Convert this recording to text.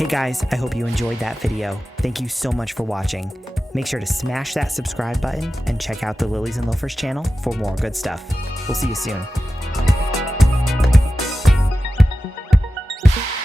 Hey guys, I hope you enjoyed that video. Thank you so much for watching. Make sure to smash that subscribe button and check out the Lilies and Loafers channel for more good stuff. We'll see you soon.